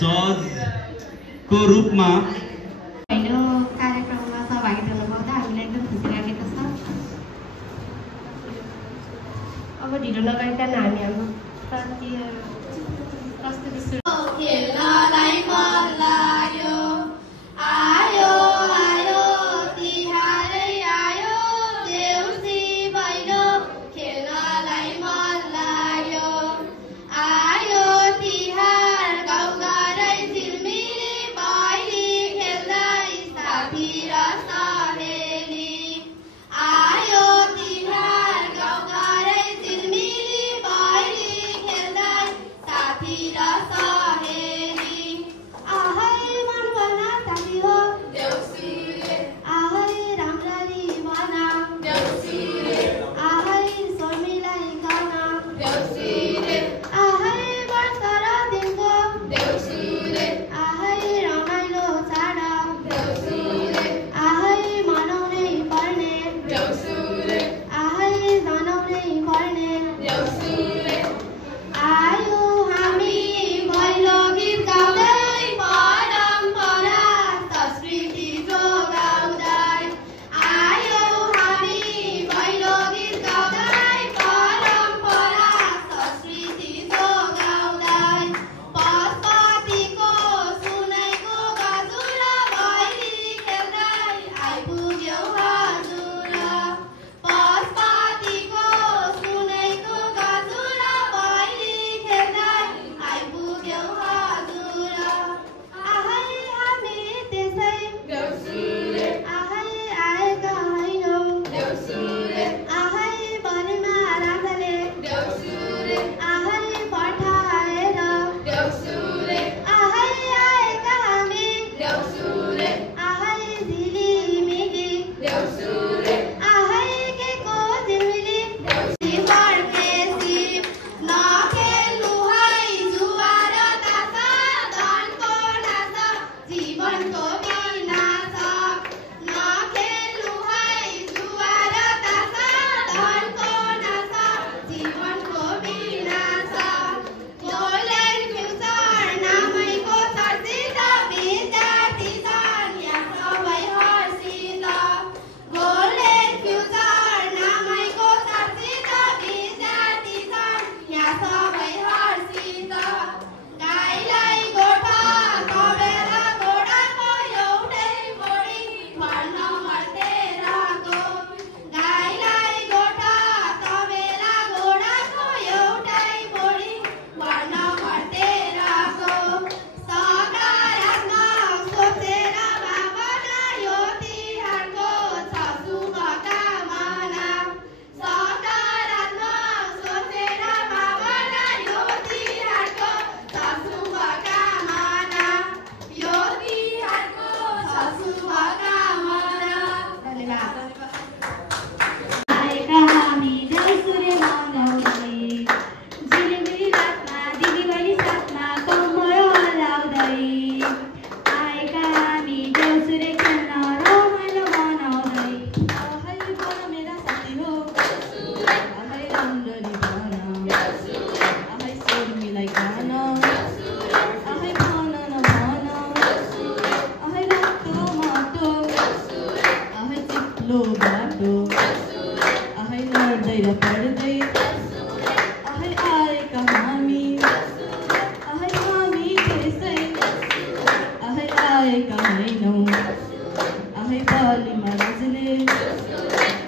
जजको रूपमा कार्यक्रममा सहभागिता हुनुभउँदा हामीलाई एकदम खुसी लागेको छ। अब ढिलो लगाइकन हामी हाम्रो प्रस्तुति सुरु खेल्नलाई मन लाग्यो आयो आयो तिहारै आयो देउसी भैलो खेल्नलाई मन लाग्यो आयो तिहार गाउँघरै झिलमिली भैली खेल्दै साथी र सहेली आयो तिहार गाउँघरै झिलमिली भैली खेल्दै साथी र सहेली आहै मन बना साथी हो देउसीले आहै राम्ररी बना देउसीले आहै सोमीलाई गाना देउसीले आहै वर्ष र दिनको देउसीले आहै रमाइलो चाड देउसीले आहै मनाउनै पर्ने देउसीले आहै जनाउनै पर्ने देउसीले आयो हामी भैलो गीत गाउँदै परम्परा संस्कृति जोगाउँदै आयो हामी भैलो गीत गाउँदै परम्परा संस्कृति जोगाउँदै पशुपतिको सुनेको गजुर भैली खेल्दै आइपुग्यौ हजुर पशुपतिको सुनेको गजुर भैली खेल्दै आइपुग्यौ हजुर आहै हामी त्यसै देउसीले आहै आएका होइनौ देउसीले आहै भरिमा राजाले देउसीले आहै पठाएर देउसीले आहै आएका हामी देउसीले आहै झिलिमिली देउसीले आहै के को झिलिमिली देउसी फर्केसी नखेल्नु है जुवा र तासा धनको नासा जीवनको विनाश नखेल्नु है जुवा र तासा धनको नासा जीवनको विनाश गोल्डन फ्युचर नामैको चर्चित विद्यार्थी छन् यहाँ सबै हर्षित गोल्डन फ्युचर नामैको चर्चित विद्यार्थी छन् यहाँ सबै हर्षित गाईलाई गोठा तबेला घोडाको एउटै बोडी भन्न मर्तेराको गाईलाई गोठा तबेला घोडाको एउटै बोडी भन्न मर्तेराको सकारात्मक सोचेर भावना यो तिहारको छ शुभकामना सकारात्मक सोचेर भावना यो तिहारको छ शुभकामना यो तिहारको छ शुभकामना धन्यवाद आएका हामी देउसुरे मनाउँदै झिलिमिली रातमा दिदीबहिनी साथमा कम्मर हल्लाउँदै आएका हामी देउसुरे खेल्न रमाइलो मनाउँदै आहै बन मेरा साथी हो आहै राम्ररी बन आहै सोर्मीलाई गान आहै भन न भन आहै रातो माटो आहै चिप्लो बाटो आहै लड्दै र पढ्दै आहै आएका हामी आहै हामी त्यसै आहै आएका होइनौ आहै बलिमा राजले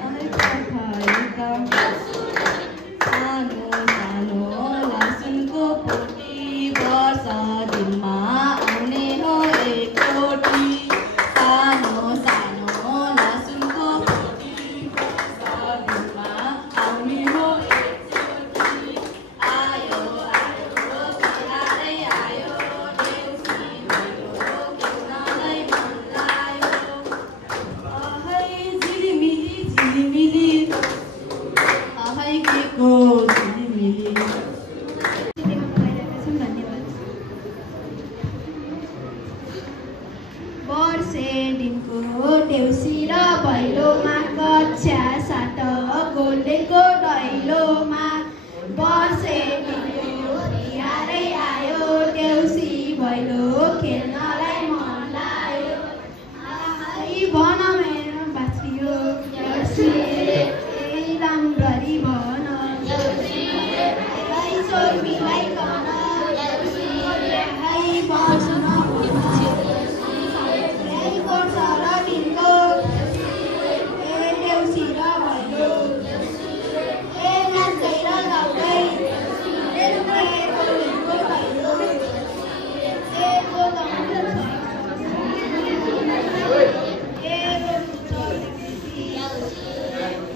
आहै पठाएका सानो सानो लसुनको पोटी वर्ष दिनमा आउने हो एकचोटि सानो सानो लसुनको पोटी वर्ष दिनमा आउने हो एकचोटि आयो आयो तिहारै आयो देउसी भैलो खेल्नलाई मन लाग्यो आहै झिलिमिली झिलिमिली आहै के को झिलिमिली धन्यवाद वर्षे दिनको देउसी र भैलोमा कक्षा 7 गोल्डेनको दैलोमा वर्षे दिनको तिहारै आयो देउसी भैलो खेल्नलाई मन लाग्यो आइ भन मेरो बाछियो राम्ररी भन शर्मिलाई कन बस्न वर्ष र दिनको देउसी र भैलो नाच्दै र गाउँदै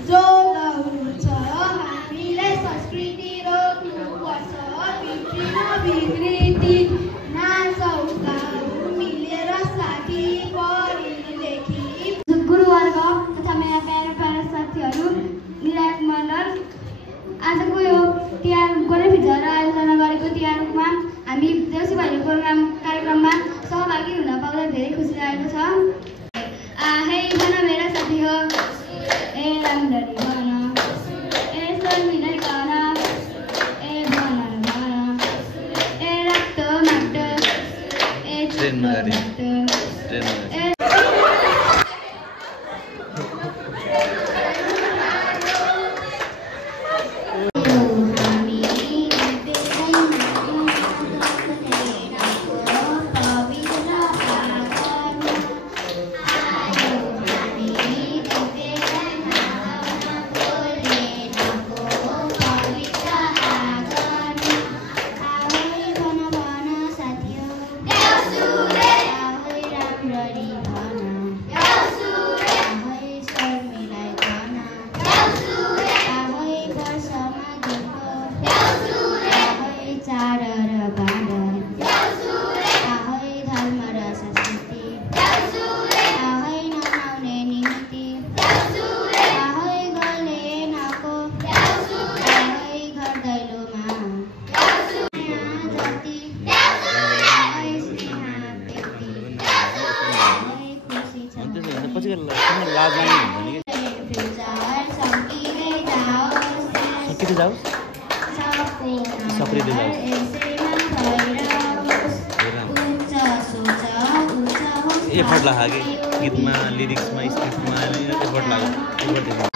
जो लाउनु छ हामीलाई संस्कृति रोक्नुपर्छ विकृति नाचौँ गाउँ मिलेर साथी पढी लेखी गुरुवर्ग तथा मेरा प्यारा साथीहरू निरायक मण्डल आजको यो तिहार गोलेभित्र आयोजना गरेको तिहारमा हामी देउसी भैलो प्रोग्राम कार्यक्रममा सहभागी हुन पाउँदा धेरै खुसी लागेको छ आहै भन मेरा साथी हो ए राम्ररी भन ए शर्मिलाई कन ए भन ए रक्त माटो ए चित्त एफर्ट लाग्यो कि गीतमा लिरिक्समा स्क्रिप्टमा एफर्ट लाग्यो